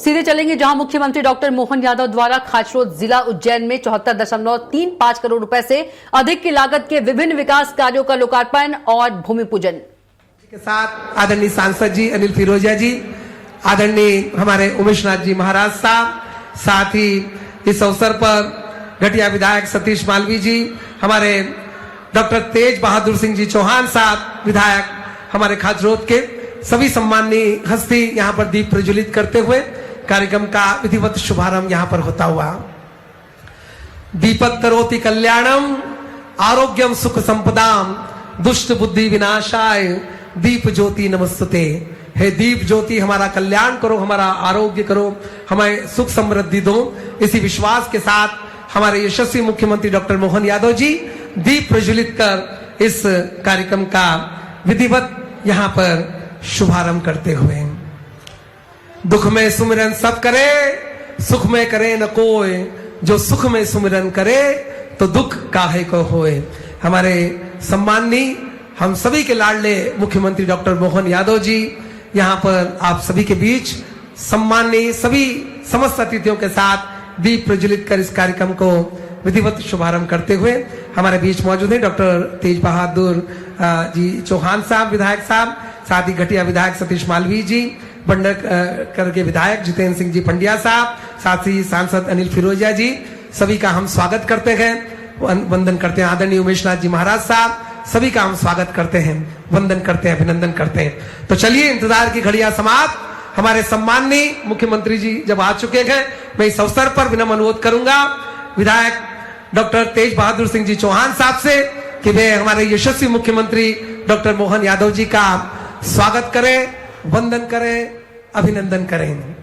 सीधे चलेंगे जहां मुख्यमंत्री डॉक्टर मोहन यादव द्वारा खाचरोद जिला उज्जैन में 74.35 करोड़ रुपए से अधिक की लागत के विभिन्न विकास कार्यों का लोकार्पण और भूमि पूजन के साथ आदरणीय सांसद जी अनिल फिरोजिया जी, आदरणीय हमारे उमेश नाथ जी महाराज साहब, साथ ही इस अवसर पर घटिया विधायक सतीश मालवी जी, हमारे डॉक्टर तेज बहादुर सिंह जी चौहान साहब विधायक, हमारे खाचरोद के सभी सम्माननीय हस्ती यहाँ पर दीप प्रज्वलित करते हुए कार्यक्रम का विधिवत शुभारंभ यहाँ पर होता हुआ। दीपक करोति कल्याणम आरोग्यम सुख संपदाम दुष्ट बुद्धि विनाशाय दीप ज्योति नमस्तुते। हे दीप ज्योति, हमारा कल्याण करो, हमारा आरोग्य करो, हमें सुख समृद्धि दो। इसी विश्वास के साथ हमारे यशस्वी मुख्यमंत्री डॉक्टर मोहन यादव जी दीप प्रज्वलित कर इस कार्यक्रम का विधिवत यहाँ पर शुभारंभ करते हुए। दुख में सुमिरन सब करे, सुख में करे न कोय, जो सुख में सुमिरन करे तो दुख काहे को होए। हमारे सम्माननीय हम सभी के लाडले मुख्यमंत्री डॉक्टर मोहन यादव जी यहाँ पर आप सभी के बीच सम्माननीय सभी समस्त अतिथियों के साथ दीप प्रज्वलित कर इस कार्यक्रम को विधिवत शुभारंभ करते हुए हमारे बीच मौजूद हैं डॉक्टर तेज बहादुर जी चौहान साहब विधायक साहब, साथ ही घटिया विधायक सतीश मालवी जी, बंडकर के विधायक जितेंद्र सिंह जी पंड्या साहब, साथ ही सांसद अनिल फिरोजिया जी, सभी का हम स्वागत करते हैं, वंदन करते हैं। आदरणीय उमेश नाथ जी महाराज साहब, सभी का हम स्वागत करते हैं, वंदन करते हैं, अभिनंदन करते हैं। तो चलिए, इंतजार की घड़ियां समाप्त। हमारे सम्माननीय मुख्यमंत्री जी जब आ चुके हैं, मैं इस अवसर पर विनम्र अनुरोध करूंगा विधायक डॉक्टर तेज बहादुर सिंह जी चौहान साहब से कि वे हमारे यशस्वी मुख्यमंत्री डॉक्टर मोहन यादव जी का स्वागत करें, वंदन करें, अभिनंदन करें।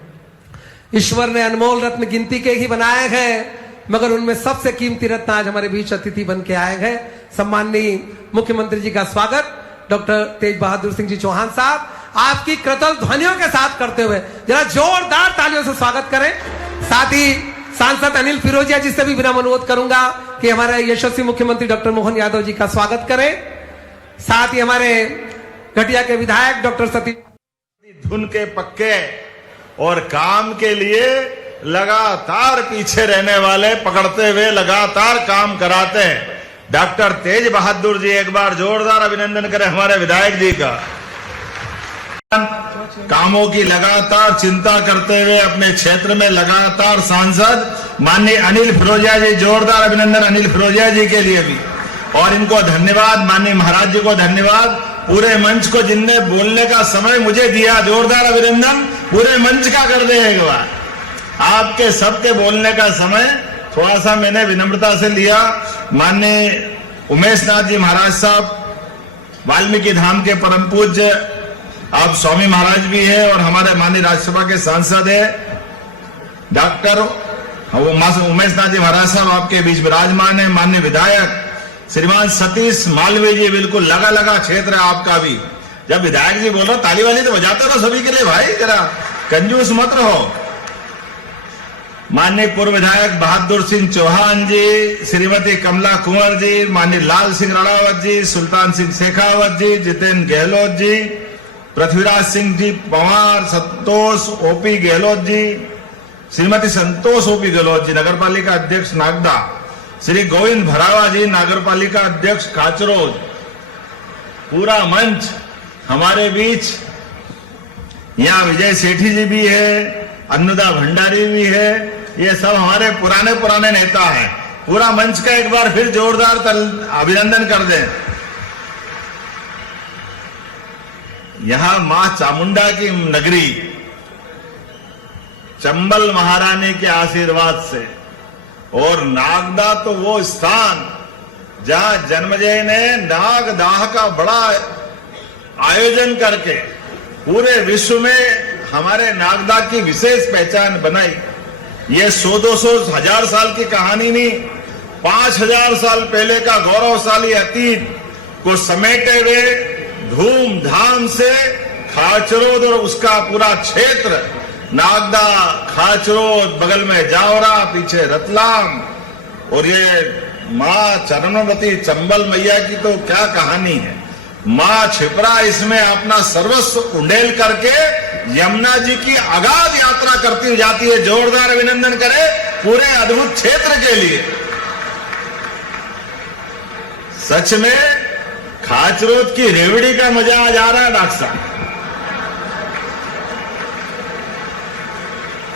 ईश्वर ने अनमोल रत्न गिनती के ही बनाए हैं, मगर उनमें सबसे कीमती रत्न आज हमारे बीच अतिथि बन के आए हैं। सम्माननीय मुख्यमंत्री जी का स्वागत डॉक्टर तेज बहादुर सिंह जी चौहान साहब आपकी कृतज्ञ ध्वनियों के साथ करते हुए जरा जोरदार तालियों से स्वागत करें। साथ ही सांसद अनिल फिरोजिया जी से भी विनम्र अनुरोध करूंगा कि हमारे यशस्वी मुख्यमंत्री डॉक्टर मोहन यादव जी का स्वागत करें। साथ ही हमारे घटिया के विधायक डॉक्टर सतीश धुन के पक्के और काम के लिए लगातार पीछे रहने वाले, पकड़ते हुए लगातार काम कराते हैं डॉक्टर तेज बहादुर जी। एक बार जोरदार अभिनंदन करें हमारे विधायक जी का। कामों की लगातार चिंता करते हुए अपने क्षेत्र में लगातार सांसद माननीय अनिल फिरोजिया जी, जोरदार अभिनंदन अनिल फिरोजिया जी के लिए भी। और इनको धन्यवाद, माननीय महाराज जी को धन्यवाद, पूरे मंच को जिनने बोलने का समय मुझे दिया, जोरदार अभिनंदन पूरे मंच का कर दे एक बार। आपके सबके बोलने का समय थोड़ा सा मैंने विनम्रता से लिया। माननीय उमेश नाथ जी महाराज साहब, वाल्मीकि धाम के परम पूज्य आप स्वामी महाराज भी है और हमारे माननीय राज्यसभा के सांसद है डॉक्टर उमेश नाथ जी महाराज साहब आपके बीच विराजमान है। माननीय विधायक श्रीमान सतीश मालवी जी, बिल्कुल लगा लगा क्षेत्र है आपका भी। जब विधायक जी बोल रहे ताली वाली तो बजाते रहो सभी के लिए भाई, जरा कंजूस मत रहो। माननीय पूर्व विधायक बहादुर सिंह चौहान जी, श्रीमती कमला कुंवर जी, माननीय लाल सिंह राणावत जी, सुल्तान सिंह शेखावत जी, जितेंद्र गहलोत जी, पृथ्वीराज सिंह जी पवार, संतोष ओपी गहलोत जी, श्रीमती संतोष ओपी गहलोत जी, नगर पालिका अध्यक्ष नागदा, श्री गोविंद भरावा जी, नगर पालिका अध्यक्ष खाचरोद, पूरा मंच हमारे बीच। यहाँ विजय सेठी जी भी है, अन्नुदा भंडारी भी है, ये सब हमारे पुराने नेता हैं। पूरा मंच का एक बार फिर जोरदार अभिनंदन कर दें। यहां मां चामुंडा की नगरी, चंबल महारानी के आशीर्वाद से, और नागदा तो वो स्थान जहां जन्मजय ने नागदाह का बड़ा आयोजन करके पूरे विश्व में हमारे नागदा की विशेष पहचान बनाई। ये 100-200 हजार साल की कहानी नहीं, 5000 साल पहले का गौरवशाली अतीत को समेटे हुए धूमधाम से खाचरोद और उसका पूरा क्षेत्र, नागदा, खाचरोद, बगल में जावरा, पीछे रतलाम, और ये माँ चरणवती चंबल मैया की तो क्या कहानी है। माँ छिपरा इसमें अपना सर्वस्व उंडेल करके यमुना जी की अगाध यात्रा करती जाती है। जोरदार अभिनंदन करें पूरे अद्भुत क्षेत्र के लिए। सच में खाचरोद की रेवड़ी का मजा आ जा रहा है डॉक्टर साहब।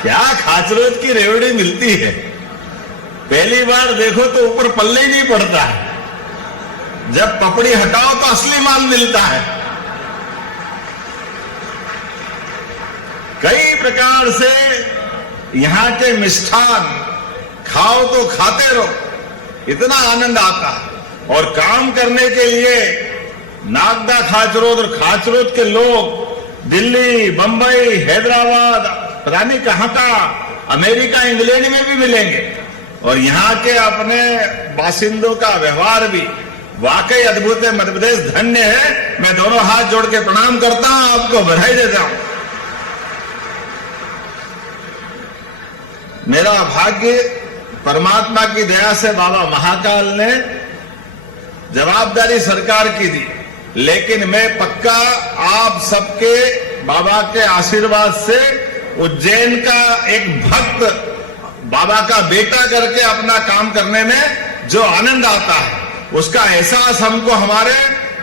क्या खाचरोद की रेवड़ी मिलती है, पहली बार देखो तो ऊपर पल्ले ही नहीं पड़ता है, जब पपड़ी हटाओ तो असली माल मिलता है। कई प्रकार से यहां के मिष्ठान खाओ तो खाते रहो, इतना आनंद आता है। और काम करने के लिए नागदा खाचरोद और खाचरोद के लोग दिल्ली, बंबई, हैदराबाद, पता नहीं कहां का, अमेरिका, इंग्लैंड में भी मिलेंगे। और यहां के अपने बासिंदों का व्यवहार भी वाकई अद्भुत है। मध्य प्रदेश धन्य है। मैं दोनों हाथ जोड़ के प्रणाम करता हूं, आपको बधाई देता हूं। मेरा भाग्य परमात्मा की दया से बाबा महाकाल ने जवाबदारी सरकार की दी, लेकिन मैं पक्का आप सबके बाबा के आशीर्वाद से उज्जैन का एक भक्त बाबा का बेटा करके अपना काम करने में जो आनंद आता है, उसका एहसास हमको हमारे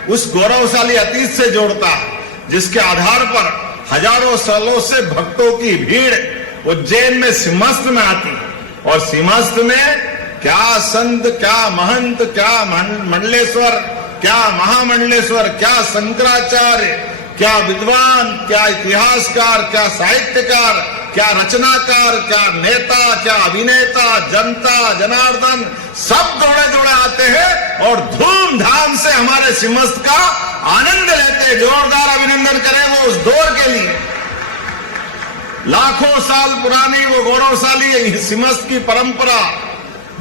उस गौरवशाली अतीत से जोड़ता है, जिसके आधार पर हजारों सालों से भक्तों की भीड़ उज्जैन में सिंहस्थ में आती। और सिंहस्थ में क्या संत, क्या महंत, क्या मंडलेश्वर, क्या महामंडलेश्वर, क्या शंकराचार्य, क्या विद्वान, क्या इतिहासकार, क्या साहित्यकार, क्या रचनाकार, क्या नेता, क्या अभिनेता, जनता, जनार्दन, सब दौड़े दौड़े आते हैं और धूमधाम से हमारे सिंहस्थ का आनंद लेते हैं। जोरदार अभिनंदन करें वो उस दौर के लिए। लाखों साल पुरानी वो गौरवशाली सिंहस्थ की परंपरा,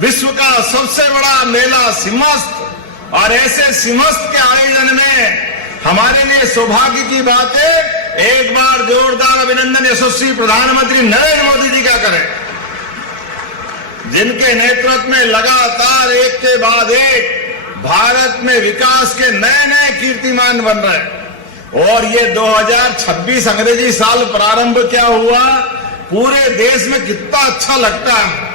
विश्व का सबसे बड़ा मेला सिंहस्थ। और ऐसे सिंहस्थ के आयोजन में हमारे लिए सौभाग्य की बात है, एक बार जोरदार अभिनंदन यशस्वी प्रधानमंत्री नरेंद्र मोदी जी का करें, जिनके नेतृत्व में लगातार एक के बाद एक भारत में विकास के नए नए कीर्तिमान बन रहे हैं। और ये 2026 अंग्रेजी साल प्रारंभ क्या हुआ, पूरे देश में कितना अच्छा लगता है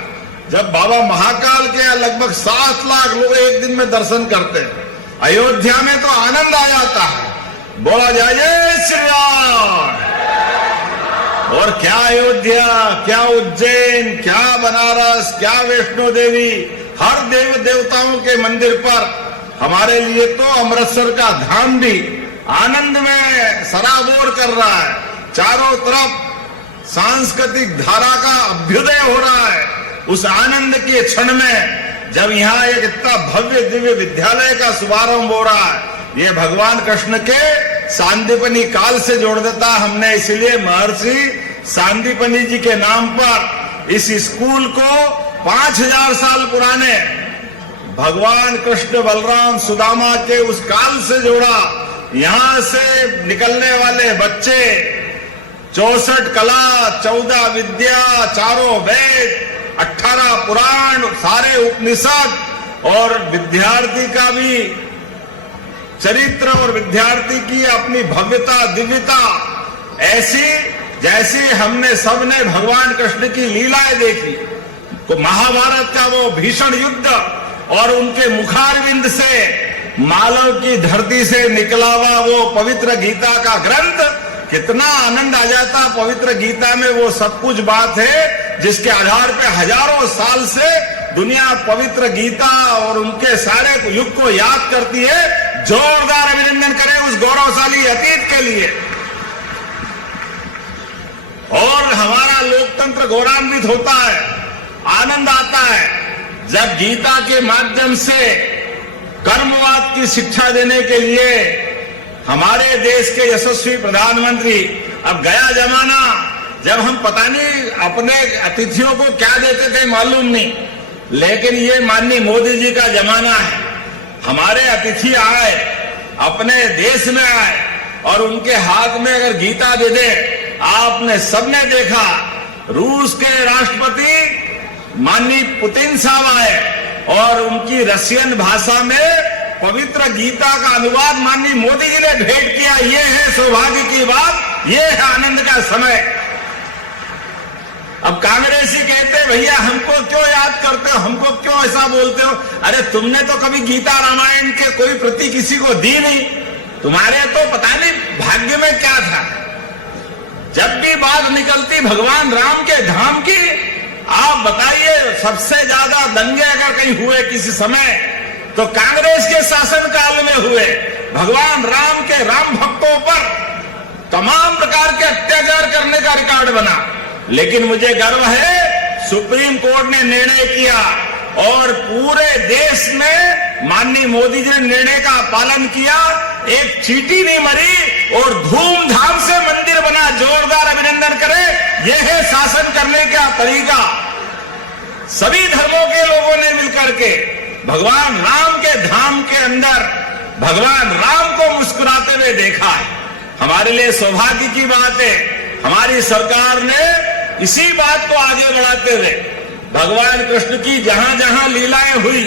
जब बाबा महाकाल के यहाँ लगभग 7 लाख लोग एक दिन में दर्शन करते हैं। अयोध्या में तो आनंद आ जाता है, बोला जाए जय श्री राम। और क्या अयोध्या, क्या उज्जैन, क्या बनारस, क्या वैष्णो देवी, हर देव देवताओं के मंदिर पर हमारे लिए तो अमृतसर का धाम भी आनंद में सराबोर कर रहा है। चारों तरफ सांस्कृतिक धारा का अभ्युदय हो रहा है। उस आनंद के क्षण में जब यहाँ एक इतना भव्य दिव्य विद्यालय का शुभारंभ हो रहा है, ये भगवान कृष्ण के सांदीपनी काल से जोड़ देता। हमने इसलिए महर्षि सांदीपनी जी के नाम पर इस स्कूल को 5000 साल पुराने भगवान कृष्ण बलराम सुदामा के उस काल से जोड़ा। यहां से निकलने वाले बच्चे 64 कला, 14 विद्या, चारों वेद, 18 पुराण, सारे उपनिषद और विद्यार्थी का भी चरित्र और विद्यार्थी की अपनी भव्यता, दिव्यता ऐसी जैसी हमने सबने भगवान कृष्ण की लीलाएं देखी। तो महाभारत का वो भीषण युद्ध और उनके मुखारविंद से मालव की धरती से निकला हुआ वो पवित्र गीता का ग्रंथ, कितना आनंद आ जाता। पवित्र गीता में वो सब कुछ बात है जिसके आधार पे हजारों साल से दुनिया पवित्र गीता और उनके सारे युग को याद करती है। जोरदार अभिनंदन करें उस गौरवशाली अतीत के लिए। और हमारा लोकतंत्र गौरवान्वित होता है, आनंद आता है जब गीता के माध्यम से कर्मवाद की शिक्षा देने के लिए हमारे देश के यशस्वी प्रधानमंत्री, अब गया जमाना जब हम पता नहीं अपने अतिथियों को क्या देते थे मालूम नहीं, लेकिन ये माननीय मोदी जी का जमाना है। हमारे अतिथि आए, अपने देश में आए और उनके हाथ में अगर गीता दे दे, आपने सबने देखा रूस के राष्ट्रपति माननीय पुतिन साहब आए और उनकी रशियन भाषा में पवित्र गीता का अनुवाद माननीय मोदी जी ने भेंट किया। ये है सौभाग्य की बात, ये है आनंद का समय। अब कांग्रेसी कहते भैया हमको क्यों याद करते हो, हमको क्यों ऐसा बोलते हो? अरे तुमने तो कभी गीता रामायण के कोई प्रति किसी को दी नहीं, तुम्हारे तो पता नहीं भाग्य में क्या था। जब भी बात निकलती भगवान राम के धाम की, आप बताइए सबसे ज्यादा दंगे अगर कहीं हुए किसी समय तो कांग्रेस के शासन काल में हुए। भगवान राम के राम भक्तों पर तमाम प्रकार के अत्याचार करने का रिकॉर्ड बना। लेकिन मुझे गर्व है सुप्रीम कोर्ट ने निर्णय किया और पूरे देश में माननीय मोदी जी ने निर्णय का पालन किया, एक चींटी नहीं मरी और धूमधाम से मंदिर बना। जोरदार अभिनंदन करें, यह है शासन करने का तरीका। सभी धर्मों के लोगों ने मिलकर के भगवान राम के धाम के अंदर भगवान राम को मुस्कुराते हुए देखा है। हमारे लिए सौभाग्य की बात है, हमारी सरकार ने इसी बात को आगे बढ़ाते हुए भगवान कृष्ण की जहां जहां लीलाएं हुई,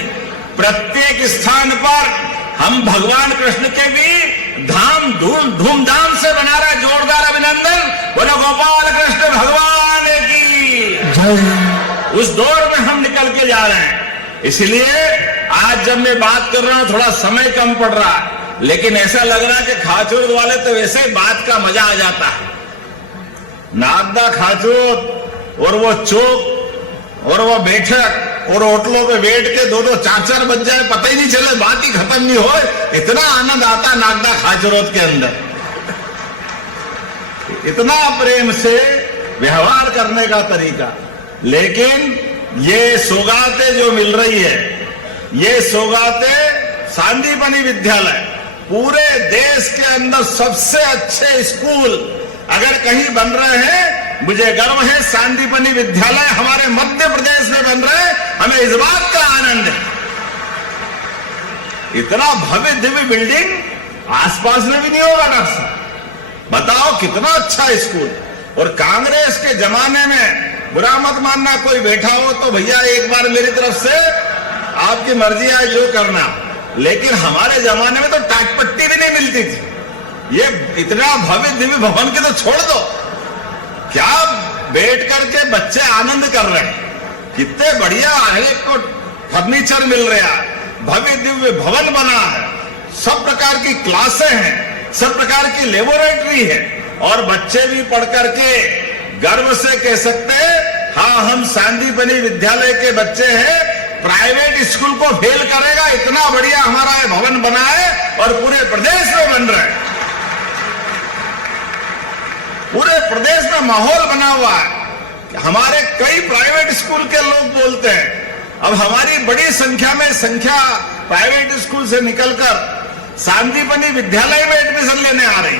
प्रत्येक स्थान पर हम भगवान कृष्ण के भी धाम धूमधाम से बना रहे। जोरदार अभिनंदन, बोलो गोपाल कृष्ण भगवान की जय। उस दौर में हम निकल के जा रहे हैं। इसलिए आज जब मैं बात कर रहा हूं थोड़ा समय कम पड़ रहा है, लेकिन ऐसा लग रहा है कि खाचोद वाले तो वैसे बात का मजा आ जाता है। नागदा खाचोद और वो चौक और वो बैठक और होटलों पे बैठ के 2-2 4-4 बज जाए, पता ही नहीं चले, बात ही खत्म नहीं हो, इतना आनंद आता नागदा खाचरोद के अंदर। इतना प्रेम से व्यवहार करने का तरीका। लेकिन ये सौगातें जो मिल रही है, ये सौगातें सांदीपनि विद्यालय पूरे देश के अंदर सबसे अच्छे स्कूल अगर कहीं बन रहे हैं, मुझे गर्व है सांदीपनि विद्यालय हमारे मध्य प्रदेश में बन रहे हैं। हमें इस बात का आनंद है। इतना भव्य दिव्य बिल्डिंग आसपास में भी नहीं होगा डॉक्टर साहब, बताओ कितना अच्छा स्कूल। और कांग्रेस के जमाने में, बुरा मत मानना कोई बैठा हो तो भैया एक बार मेरी तरफ से आपकी मर्जी है जो करना, लेकिन हमारे जमाने में तो टाटपट्टी भी नहीं मिलती थी। ये इतना भव्य दिव्य भवन के तो छोड़ दो, क्या बैठ करके बच्चे आनंद कर रहे हैं। कितने बढ़िया हर एक को फर्नीचर मिल रहा है, भव्य दिव्य भवन बना है, सब प्रकार की क्लासें हैं, सब प्रकार की लेबोरेटरी है, और बच्चे भी पढ़ करके गर्व से कह सकते हैं हाँ हम सांदीपनि विद्यालय के बच्चे हैं, प्राइवेट स्कूल को फेल करेगा, इतना बढ़िया हमारा भवन बना है और पूरे प्रदेश में बन रहा है। पूरे प्रदेश में माहौल बना हुआ है। हमारे कई प्राइवेट स्कूल के लोग बोलते हैं अब हमारी बड़ी संख्या प्राइवेट स्कूल से निकलकर सांदीपनि विद्यालय में एडमिशन लेने आ रही।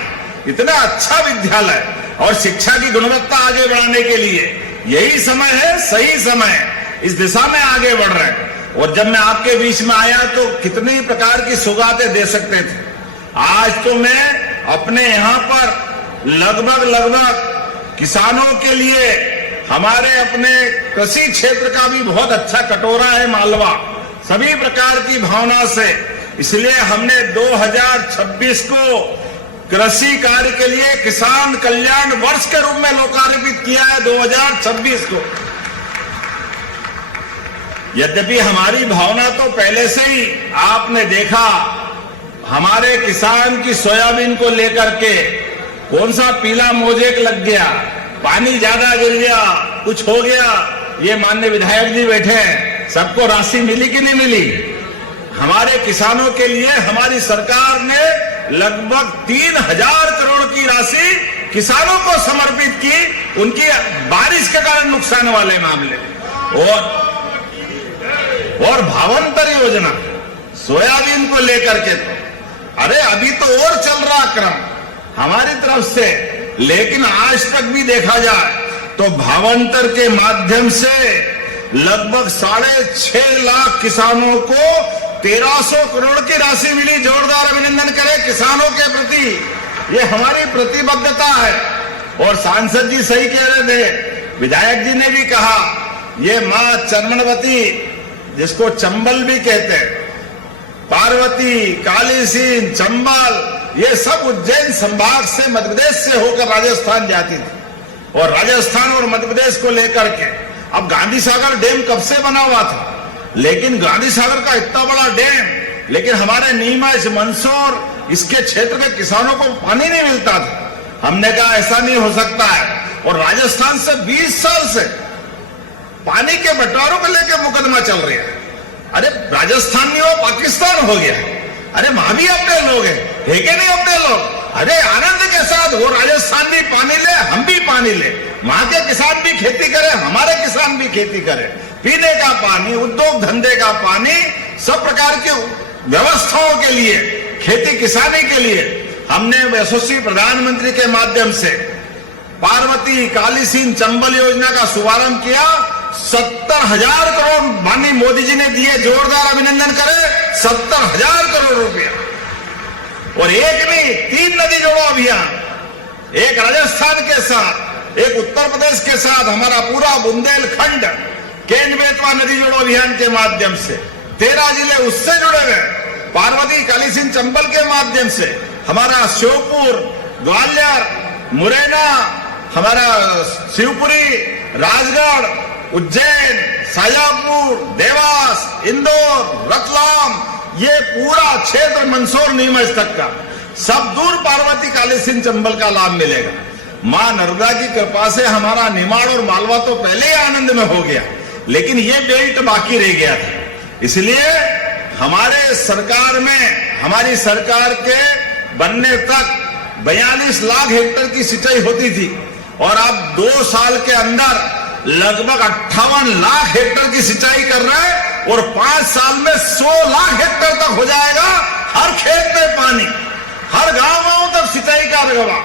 इतना अच्छा विद्यालय और शिक्षा की गुणवत्ता आगे बढ़ाने के लिए यही समय है, सही समय, इस दिशा में आगे बढ़ रहे हैं। और जब मैं आपके बीच में आया तो कितनी प्रकार की सौगातें दे सकते थे। आज तो मैं अपने यहाँ पर लगभग किसानों के लिए हमारे अपने कृषि क्षेत्र का भी बहुत अच्छा कटोरा है मालवा, सभी प्रकार की भावना से। इसलिए हमने 2026 को कृषि कार्य के लिए किसान कल्याण वर्ष के रूप में लोकार्पित किया है 2026 को। यद्यपि हमारी भावना तो पहले से ही आपने देखा, हमारे किसान की सोयाबीन को लेकर के कौन सा पीला मोजेक लग गया, पानी ज्यादा गिर गया, कुछ हो गया, ये माननीय विधायक जी बैठे हैं, सबको राशि मिली कि नहीं मिली? हमारे किसानों के लिए हमारी सरकार ने लगभग 3000 करोड़ की राशि किसानों को समर्पित की, उनकी बारिश के कारण नुकसान वाले मामले। और भावंतर योजना सोयाबीन को लेकर के तो अरे अभी तो और चल रहा क्रम हमारी तरफ से, लेकिन आज तक भी देखा जाए तो भावांतर के माध्यम से लगभग 6.5 लाख किसानों को 1300 करोड़ की राशि मिली। जोरदार अभिनंदन करें किसानों के प्रति, ये हमारी प्रतिबद्धता है। और सांसद जी सही कह रहे थे, विधायक जी ने भी कहा, ये मां चरमणवती जिसको चंबल भी कहते हैं, पार्वती, काली सीन, चंबल, ये सब उज्जैन संभाग से मध्य प्रदेश से होकर राजस्थान जाती थी। और राजस्थान और मध्य प्रदेश को लेकर के अब गांधी सागर डैम कब से बना हुआ था, लेकिन गांधी सागर का इतना बड़ा डैम, लेकिन हमारे नीमच, मंदसौर इसके क्षेत्र में किसानों को पानी नहीं मिलता था। हमने कहा ऐसा नहीं हो सकता है, और राजस्थान से 20 साल से पानी के बंटवारों को लेकर मुकदमा चल रहा है। अरे राजस्थान नहीं हो, पाकिस्तान हो गया। अरे वहां भी अपने लोग हैं, कि नहीं अपने लोग? अरे आनंद के साथ वो राजस्थान भी पानी ले, हम भी पानी ले, वहां के किसान भी खेती करें, हमारे किसान भी खेती करें। पीने का पानी, उद्योग धंधे का पानी, सब प्रकार की व्यवस्थाओं के लिए, खेती किसानी के लिए हमने यशस्वी प्रधानमंत्री के माध्यम से पार्वती काली सिंह चंबल योजना का शुभारंभ किया। 70,000 करोड़ माननीय मोदी जी ने दिए, जोरदार अभिनंदन करें। 70,000 करोड़ रुपया। और एक नहीं, 3 नदी जोड़ो अभियान, एक राजस्थान के साथ, एक उत्तर प्रदेश के साथ, हमारा पूरा बुंदेलखंड केन बेतवा नदी जोड़ो अभियान के माध्यम से 13 जिले उससे जुड़े हुए, पार्वती काली सिंह चंबल के माध्यम से हमारा श्योपुर, ग्वालियर, मुरैना, हमारा शिवपुरी, राजगढ़, उज्जैन, शाजापुर, देवास, इंदौर, रतलाम, ये पूरा क्षेत्र मंदसौर नीमच तक का सब दूर पार्वती काली सिंह चंबल का लाभ मिलेगा। मां नर्मदा की कृपा से हमारा निमाड़ और मालवा तो पहले ही आनंद में हो गया, लेकिन ये बेल्ट बाकी रह गया था। इसलिए हमारे सरकार में, हमारी सरकार के बनने तक 42 लाख हेक्टेयर की सिंचाई होती थी, और अब 2 साल के अंदर लगभग 58 लाख हेक्टेयर की सिंचाई कर रहे हैं, और 5 साल में 100 लाख हेक्टेयर तक हो जाएगा। हर खेत में पानी, हर गांव तक सिंचाई का रकबा।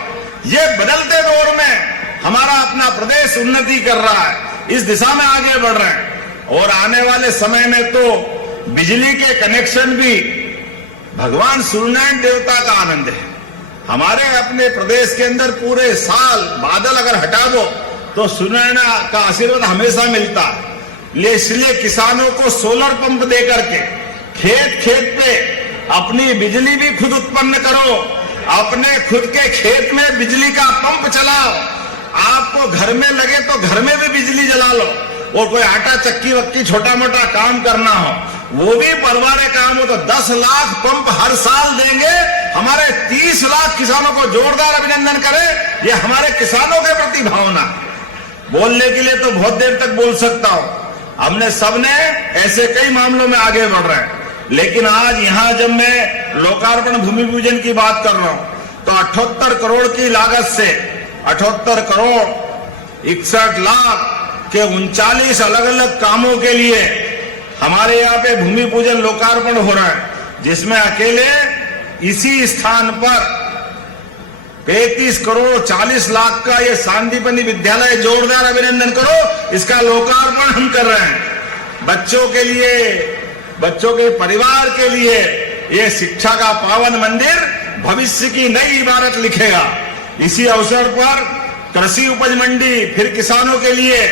ये बदलते दौर में हमारा अपना प्रदेश उन्नति कर रहा है, इस दिशा में आगे बढ़ रहे हैं। और आने वाले समय में तो बिजली के कनेक्शन भी भगवान सूर्यनारायण देवता का आनंद है। हमारे अपने प्रदेश के अंदर पूरे साल बादल अगर हटा दो तो सूर्यनारायण का आशीर्वाद हमेशा मिलता है। इसलिए किसानों को सोलर पंप दे करके खेत खेत पे अपनी बिजली भी खुद उत्पन्न करो, अपने खुद के खेत में बिजली का पंप चलाओ। आपको घर में लगे तो घर में भी बिजली जला लो, और कोई आटा चक्की वक्की छोटा मोटा काम करना हो वो भी परवाने काम हो तो 10 लाख पंप हर साल देंगे। हमारे 30 लाख किसानों को जोरदार अभिनंदन करें। ये हमारे किसानों के प्रति भावना। बोलने के लिए तो बहुत देर तक बोल सकता हूं, हमने सबने ऐसे कई मामलों में आगे बढ़ रहे हैं, लेकिन आज यहां जब मैं लोकार्पण भूमि पूजन की बात कर रहा हूं तो 78 करोड़ की लागत से 78 करोड़ 61 लाख के 39 अलग अलग कामों के लिए हमारे यहाँ पे भूमि पूजन लोकार्पण हो रहा है, जिसमें अकेले इसी स्थान पर 35 करोड़ 40 लाख का ये सांदीपनी विद्यालय, जोरदार अभिनंदन करो, इसका लोकार्पण हम कर रहे हैं। बच्चों के लिए, बच्चों के परिवार के लिए ये शिक्षा का पावन मंदिर भविष्य की नई इबारत लिखेगा। इसी अवसर पर कृषि उपज मंडी, फिर किसानों के लिए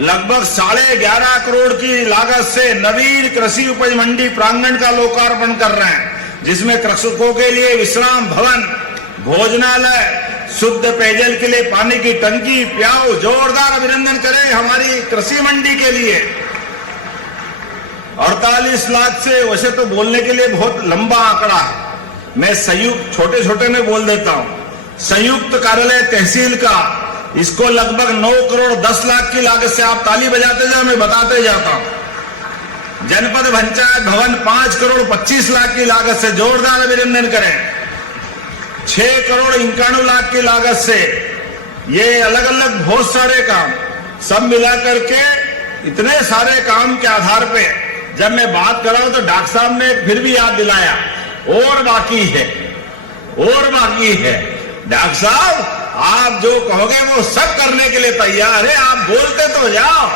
लगभग 11.5 करोड़ की लागत से नवीन कृषि उपज मंडी प्रांगण का लोकार्पण कर रहे हैं, जिसमें कृषकों के लिए विश्राम भवन, भोजनालय, शुद्ध पेयजल के लिए पानी की टंकी, प्याऊ। जोरदार अभिनंदन करें हमारी कृषि मंडी के लिए। 48 लाख से, वैसे तो बोलने के लिए बहुत लंबा आंकड़ा है, मैं संयुक्त छोटे छोटे में बोल देता हूं। संयुक्त कार्यालय तहसील का, इसको लगभग 9 करोड़ 10 लाख की लागत से, आप ताली बजाते जाओ मैं बताते जाता हूं। जनपद पंचायत भवन 5 करोड़ 25 लाख की लागत से, जोरदार अभिनंदन करें। 6 करोड़ 91 लाख की लागत से, ये अलग अलग बहुत सारे काम सब मिला करके इतने सारे काम के आधार पे जब मैं बात कर रहा हूं तो डॉक्टर साहब ने फिर भी याद दिलाया, और बाकी है, और बाकी है। डॉक्टर साहब आप जो कहोगे वो सब करने के लिए तैयार है, आप बोलते तो जाओ।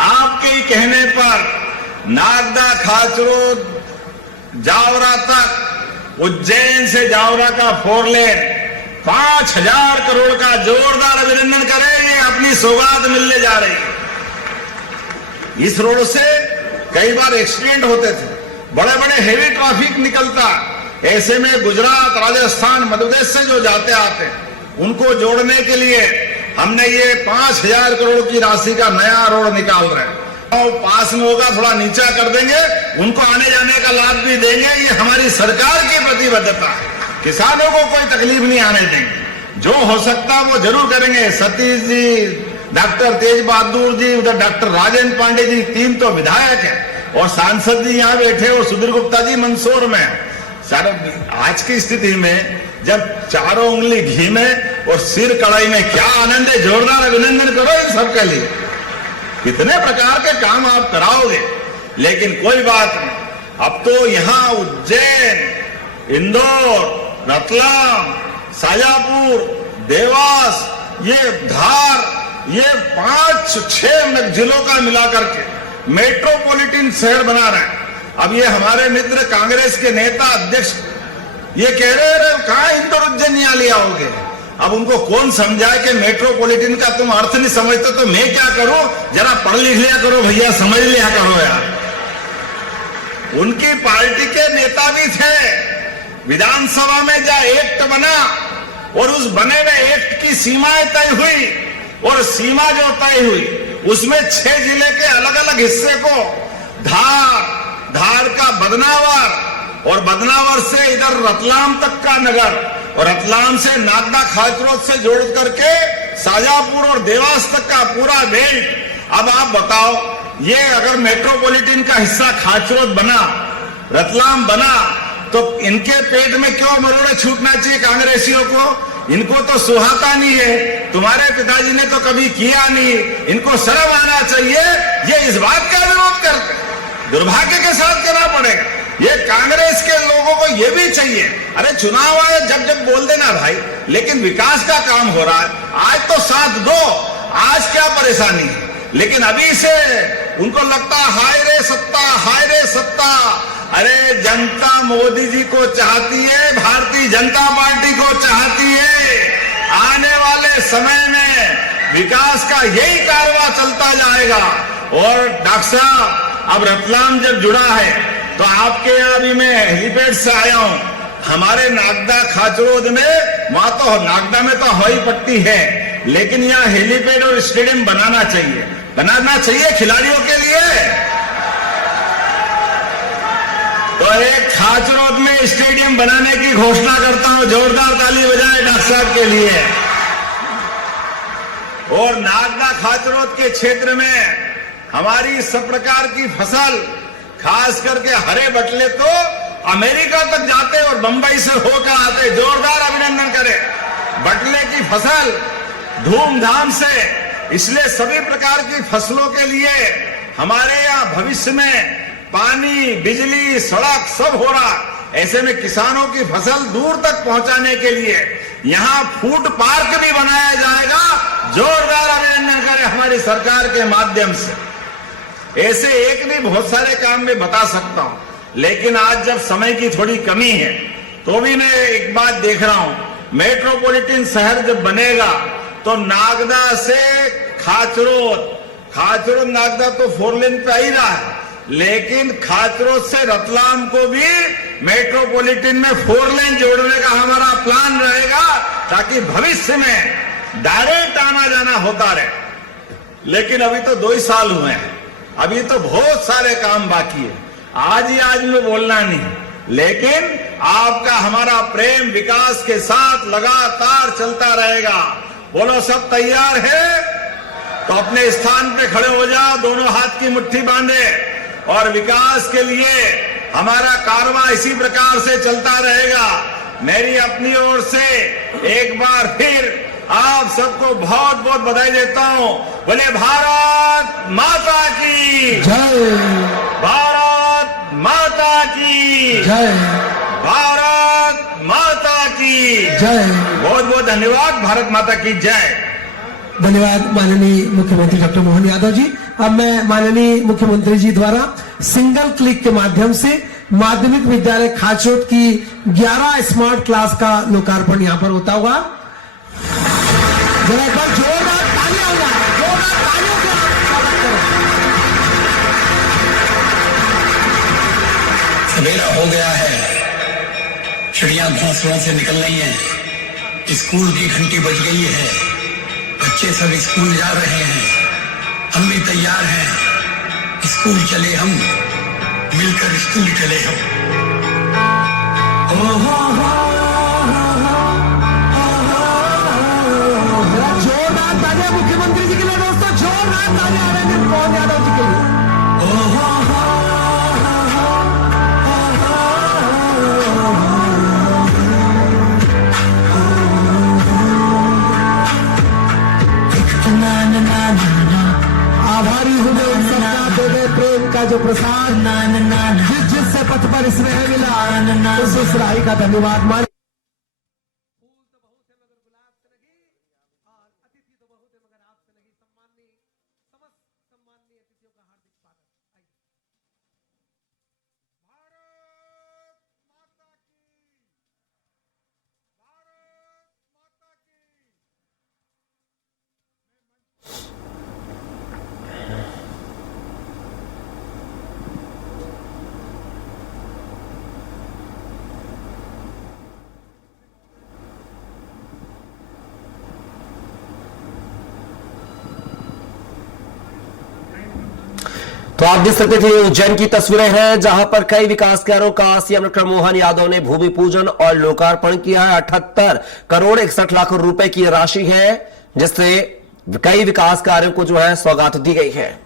आपके ही कहने पर नागदा खाचरो जावरा तक, उज्जैन से जावरा का 4 लेन 5000 करोड़ का, जोरदार अभिनंदन करें। ये अपनी सौगात मिलने जा रही है। इस रोड से कई बार एक्सीडेंट होते थे, बड़े बड़े हेवी ट्रैफिक निकलता, ऐसे में गुजरात, राजस्थान, मध्य प्रदेश से जो जाते आते हैं उनको जोड़ने के लिए हमने ये 5,000 करोड़ की राशि का नया रोड निकाल रहे हैं। पास में होगा, थोड़ा नीचा कर देंगे, उनको आने जाने का लाभ भी देंगे। ये हमारी सरकार की प्रतिबद्धता है। किसानों को कोई तकलीफ नहीं आने देंगे। जो हो सकता है वो जरूर करेंगे। सतीश जी, डॉक्टर तेज बहादुर जी, उधर डॉक्टर राजेंद्र पांडे जी, 3 तो विधायक हैं और सांसद जी यहाँ बैठे और सुधीर गुप्ता जी मंदसौर में। सारा आज की स्थिति में जब चारों उंगली घी में और सिर कढ़ाई में, क्या आनंद है। जोरदार अभिनंदन करो इन सबके लिए। कितने प्रकार के काम आप कराओगे, लेकिन कोई बात नहीं। अब तो यहाँ उज्जैन, इंदौर, रतलाम, शाजापुर, देवास, ये धार, ये 5-6 जिलों का मिलाकर के मेट्रोपॉलिटन शहर बना रहे हैं। अब ये हमारे मित्र कांग्रेस के नेता अध्यक्ष ये कह रहे हैं कहां इंदौर उज्जैन यहाँ ले आओगे। अब उनको कौन समझाए कि मेट्रोपॉलिटन का तुम अर्थ नहीं समझते तो मैं क्या करूं। जरा पढ़ लिख लिया करो भैया, समझ लिया करो यार। उनकी पार्टी के नेता भी थे। विधानसभा में जब एक्ट बना और उस बने में एक्ट की सीमाएं तय हुई और सीमा जो तय हुई उसमें 6 जिले के अलग अलग हिस्से को धार का बदनावर और बदनावर से इधर रतलाम तक का नगर और रतलाम से नागदा खाचरोद से जोड़ करके शाजापुर और देवास तक का पूरा बेल्ट। अब आप बताओ, ये अगर मेट्रोपॉलिटन का हिस्सा खाचरोद बना, रतलाम बना, तो इनके पेट में क्यों मरोड़े छूटना चाहिए कांग्रेसियों को। इनको तो सुहाता नहीं है। तुम्हारे पिताजी ने तो कभी किया नहीं। इनको शर्म आना चाहिए। ये इस बात का विरोध करते, दुर्भाग्य के साथ कहना पड़ेगा। ये कांग्रेस के लोगों को ये भी चाहिए, अरे चुनाव आए जब बोल देना भाई, लेकिन विकास का काम हो रहा है। आज तो साथ दो, आज क्या परेशानी है। लेकिन अभी से उनको लगता हाय रे सत्ता, हाय रे सत्ता। अरे जनता मोदी जी को चाहती है, भारतीय जनता पार्टी को चाहती है। आने वाले समय में विकास का यही कारवां चलता जाएगा। और डॉक्टर साहब, अब रतलाम जब जुड़ा है तो आपके यहाँ भी मैं हेलीपैड से आया हूं। हमारे नागदा खाचरोद में, वहां तो नागदा में तो हवाई पट्टी है, लेकिन यहाँ हेलीपैड और स्टेडियम बनाना चाहिए खिलाड़ियों के लिए। तो एक खाचरोद में स्टेडियम बनाने की घोषणा करता हूं। जोरदार ताली बजाएं डॉक्टर साहब के लिए। और नागदा खाचरोद के क्षेत्र में हमारी सब प्रकार की फसल, खास करके हरे बटले तो अमेरिका तक जाते और बंबई से होकर आते। जोरदार अभिनंदन करें। बटले की फसल धूमधाम से, इसलिए सभी प्रकार की फसलों के लिए हमारे यहाँ भविष्य में पानी, बिजली, सड़क सब हो रहा। ऐसे में किसानों की फसल दूर तक पहुंचाने के लिए यहाँ फूड पार्क भी बनाया जाएगा। जोरदार अभिनंदन करें हमारी सरकार के माध्यम से। ऐसे एक नहीं, बहुत सारे काम मैं बता सकता हूं, लेकिन आज जब समय की थोड़ी कमी है तो भी मैं एक बात देख रहा हूं। मेट्रोपॉलिटन शहर जब बनेगा तो नागदा से खाचरोद नागदा तो 4 लेन पे आ ही रहा है, लेकिन खाचरोद से रतलाम को भी मेट्रोपॉलिटन में 4 लेन जोड़ने का हमारा प्लान रहेगा, ताकि भविष्य में डायरेक्ट आना जाना होता रहे। लेकिन अभी तो 2 ही साल हुए हैं, अभी तो बहुत सारे काम बाकी है। आज ही आज में बोलना नहीं, लेकिन आपका हमारा प्रेम विकास के साथ लगातार चलता रहेगा। बोलो सब तैयार है तो अपने स्थान पे खड़े हो जाओ, दोनों हाथ की मुट्ठी बांधे, और विकास के लिए हमारा कारवां इसी प्रकार से चलता रहेगा। मेरी अपनी ओर से एक बार फिर आप सबको बहुत बहुत बधाई देता हूं। बोले भारत माता की जय, भारत माता की जय, भारत माता की जय। बहुत बहुत धन्यवाद। भारत माता की जय। धन्यवाद माननीय मुख्यमंत्री डॉक्टर मोहन यादव जी। अब मैं माननीय मुख्यमंत्री जी द्वारा सिंगल क्लिक के माध्यम से माध्यमिक विद्यालय खाचरोद की 11 स्मार्ट क्लास का लोकार्पण यहाँ पर होता हुआ। जरा एक बार जोरदार तालियां हो जाए, जोरदार तालियों से आप स्वागत करें। सवेरा हो गया है गाड़ियां घोंसलों से निकल रही हैं, स्कूल की घंटी बज गई है, बच्चे सब स्कूल जा रहे हैं, हम भी तैयार हैं, स्कूल चले हम, मिलकर स्कूल चले हम। जोरदार तालियां मुख्यमंत्री जी के लिए दोस्तों, जोरदार तालियां आ रही हैं मोहन यादव जी के लिए। आभारी हूँ मैं उन सबका देवे प्रेम का जो प्रसाद जिससे पथ पर स्नेह मिला, उस राही का धन्यवाद मान। तो आप देख सकते थे उज्जैन की तस्वीरें हैं, जहां पर कई विकास कार्यों का सीएम डॉक्टर मोहन यादव ने भूमि पूजन और लोकार्पण किया है। 78 करोड़ 61 लाख रुपए की राशि है, जिससे कई विकास कार्यों को जो है सौगात दी गई है।